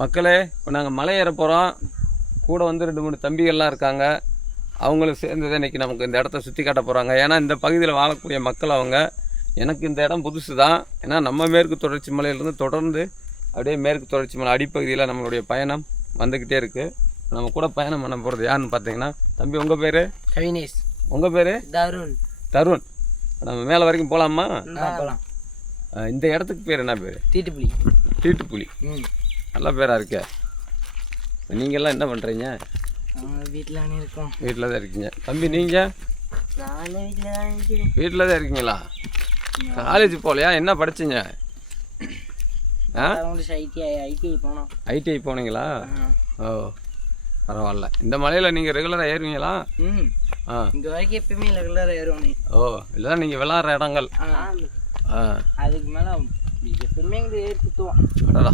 மக்களே, இப்போ நாங்கள் மலை ஏற போகிறோம். கூட வந்து 2-3 தம்பிகள்லாம் இருக்காங்க. அவங்களும் சேர்ந்து தான் இன்றைக்கி நமக்கு இந்த இடத்த சுற்றி காட்ட போகிறாங்க. ஏன்னா இந்த பகுதியில் வாழக்கூடிய மக்கள் அவங்க. எனக்கு இந்த இடம் புதுசு தான். ஏன்னா நம்ம மேற்கு தொடர்ச்சி மலையிலேருந்து தொடர்ந்து அப்படியே மேற்கு தொடர்ச்சி மலை அடிப்பகுதியில் நம்மளுடைய பயணம் வந்துக்கிட்டே இருக்குது. நம்ம கூட பயணம் பண்ண போகிறது யாருன்னு பார்த்தீங்கன்னா, தம்பி உங்கள் பேர்? கவினேஷ். உங்கள் பேர்? தருண். தருண். நம்ம மேலே வரைக்கும் போகலாமா? போகலாம். இந்த இடத்துக்கு பேர் என்ன பேர்? தீட்டுப்புலி. தீட்டுப்புலி. நல்ல பேராக இருக்கே. நீங்கள்லாம் என்ன பண்ணுறீங்க? வீட்டில் இருக்கோம். வீட்டில் தான் இருக்கீங்க. தம்பி நீங்கள்? வீட்டில் தான் இருக்கீங்களா? காலேஜ் போகலையா? என்ன படிச்சிங்க? ஐடிஐ போனீங்களா? ஓ, பரவாயில்ல. இந்த மலையில் நீங்கள் ரெகுலராக ஏறுவீங்களா? இங்கே வரைக்கும் எப்பயுமே ரெகுலராக ஏறுவானே. ஓ, இல்லைதான் நீங்கள் விளாட்ற இடங்கள். அதுக்கு மேலே எப்பவுமே இங்கே ஏறி சுற்றுவோம். அடடா.